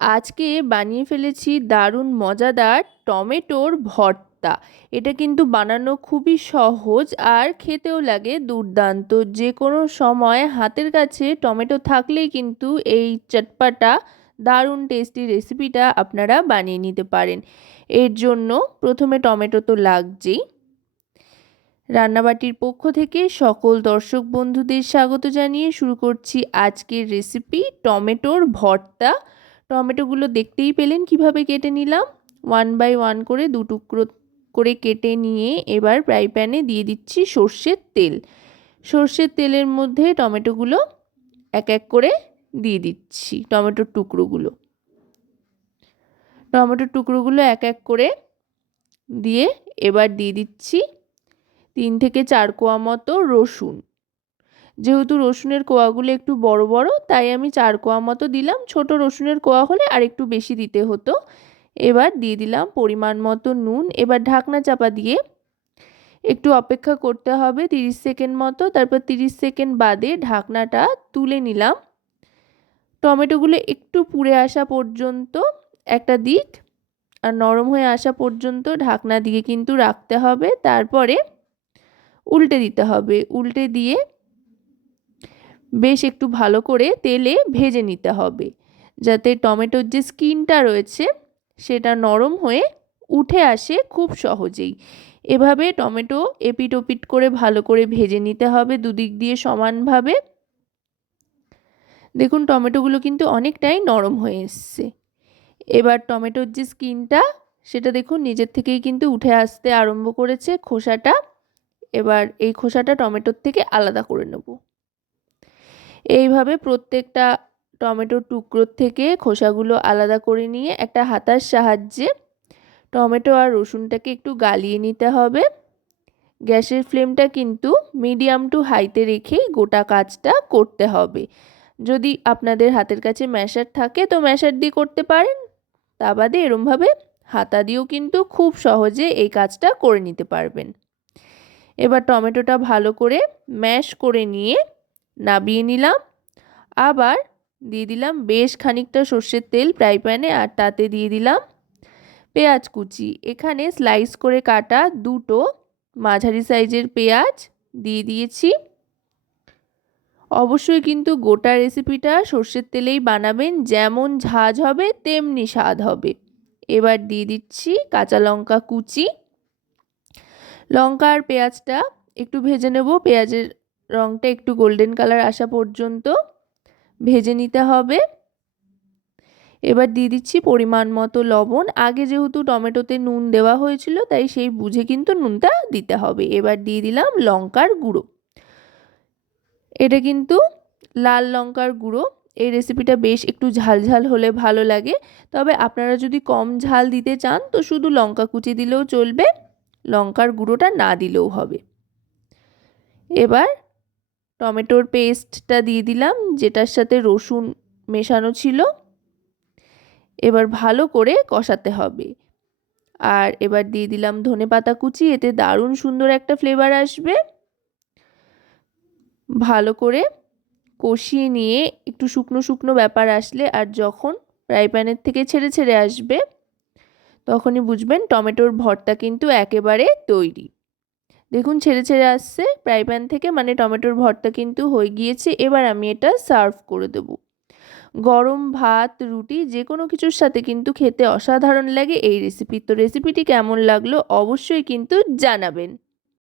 আজকে বানিয়ে ফেলেছি দারুণ মজাদার টমেটোর ভর্তা। এটা কিন্তু বানানো খুবই সহজ আর খেতেও লাগে দুর্দান্ত। যে কোনো সময় হাতের কাছে টমেটো থাকলেই কিন্তু এই চটপাটা দারুণ টেস্টি রেসিপিটা আপনারা বানিয়ে নিতে পারেন। এর জন্য প্রথমে টমেটো তো লাগছেই। রান্নাবাটির পক্ষ থেকে সকল দর্শক বন্ধুদের স্বাগত জানিয়ে শুরু করছি আজকের রেসিপি টমেটোর ভর্তা। টমেটোগুলো দেখতেই পেলেন, কীভাবে কেটে নিলাম? ওয়ান বাই ওয়ান করে দু টুকরো করে কেটে নিয়ে এবার ফ্রাই প্যানে দিয়ে দিচ্ছি সর্ষের তেল। সর্ষের তেলের মধ্যে টমেটোগুলো এক এক করে দিয়ে দিচ্ছি টমেটোর টুকরোগুলো। টমেটোর টুকরোগুলো এক এক করে দিয়ে এবার দিয়ে দিচ্ছি তিন থেকে চার কোয়া মতো রসুন। যেহেতু রসুনের কোয়াগুলো একটু বড় বড়, তাই আমি চার কোয়া মতো দিলাম। ছোট রসুনের কোয়া হলে আর একটু বেশি দিতে হতো। এবার দিয়ে দিলাম পরিমাণ মতো নুন। এবার ঢাকনা চাপা দিয়ে একটু অপেক্ষা করতে হবে তিরিশ সেকেন্ড মতো। তারপর তিরিশ সেকেন্ড বাদে ঢাকনাটা তুলে নিলাম। টমেটোগুলো একটু পুড়ে আসা পর্যন্ত একটা দিক আর নরম হয়ে আসা পর্যন্ত ঢাকনা দিয়ে কিন্তু রাখতে হবে। তারপরে উল্টে দিতে হবে। উল্টে দিয়ে বেশ একটু ভালো করে তেলে ভেজে নিতে হবে। যাতে টমেটোর যে স্কিনটা রয়েছে, সেটা নরম হয়ে উঠে আসে খুব সহজেই। এভাবে টমেটো এপিট ওপিট করে ভালো করে ভেজে নিতে হবে দুদিক দিয়ে সমানভাবে। দেখুন, টমেটোগুলো কিন্তু অনেকটাই নরম হয়ে এসছে। এবার টমেটোর যে স্কিনটা, সেটা দেখুন, নিজের থেকেই কিন্তু উঠে আসতে আরম্ভ করেছে খোসাটা। এবার এই খোসাটা টমেটোর থেকে আলাদা করে নেব। এইভাবে প্রত্যেকটা টমেটোর টুকরোর থেকে খোসাগুলো আলাদা করে নিয়ে একটা হাতার সাহায্যে টমেটো আর রসুনটাকে একটু গালিয়ে নিতে হবে। গ্যাসের ফ্লেমটা কিন্তু মিডিয়াম টু হাইতে রেখেই গোটা কাজটা করতে হবে। যদি আপনাদের হাতের কাছে ম্যাশার থাকে তো ম্যাশার দিয়ে করতে পারেন। তা বাদে এরমভাবে হাতা দিয়েও কিন্তু খুব সহজে এই কাজটা করে নিতে পারবেন। এবার টমেটোটা ভালো করে ম্যাশ করে নিয়ে নাবিয়ে নিলাম। আবার দিয়ে দিলাম বেশ খানিকটা সর্ষের তেল ফ্রাই প্যানে আর তাতে দিয়ে দিলাম পেঁয়াজ কুচি। এখানে স্লাইস করে কাটা দুটো মাঝারি সাইজের পেঁয়াজ দিয়ে দিয়েছি। অবশ্যই কিন্তু গোটা রেসিপিটা সর্ষের তেলেই বানাবেন, যেমন ঝাঁজ হবে তেমনি স্বাদ হবে। এবার দিয়ে দিচ্ছি কাঁচা লঙ্কা কুচি। লঙ্কা আর পেঁয়াজটা একটু ভেজে নেব, পেঁয়াজের রঙটা একটু গোল্ডেন কালার আসা পর্যন্ত ভেজে নিতে হবে। এবার দিয়ে দিচ্ছি পরিমাণ মতো লবণ। আগে যেহেতু টমেটোতে নুন দেওয়া হয়েছিল, তাই সেই বুঝে কিন্তু নুনটা দিতে হবে। এবার দিয়ে দিলাম লঙ্কার গুঁড়ো। এটা কিন্তু লাল লঙ্কার গুঁড়ো। এই রেসিপিটা বেশ একটু ঝালঝাল হলে ভালো লাগে। তবে আপনারা যদি কম ঝাল দিতে চান, তো শুধু লঙ্কা কুচি দিলেও চলবে, লঙ্কার গুঁড়োটা না দিলেও হবে। এবার টমেটোর পেস্টটা দিয়ে দিলাম, যেটার সাথে রসুন মেশানো ছিল। এবার ভালো করে কষাতে হবে। আর এবার দিয়ে দিলাম ধনে পাতা কুচি, এতে দারুণ সুন্দর একটা ফ্লেভার আসবে। ভালো করে কষিয়ে নিয়ে একটু শুকনো শুকনো ব্যাপার আসলে, আর যখন ফ্রাই প্যানের থেকে ছেড়ে ছেড়ে আসবে, তখনই বুঝবেন টমেটোর ভর্তা কিন্তু একেবারে তৈরি। দেখুন ছেড়ে ছেড়ে আসছে। ফ্রাই প্যান থেকে মানে টমেটোর ভর্তা কিন্তু হয়ে গিয়েছে। এবার আমি এটা সার্ভ করে দেব। গরম ভাত, রুটি যে কোনো কিছুর সাথে কিন্তু খেতে অসাধারণ লাগে। এই রেসিপি, তো রেসিপিটি কেমন লাগল অবশ্যই কিন্তু জানাবেন।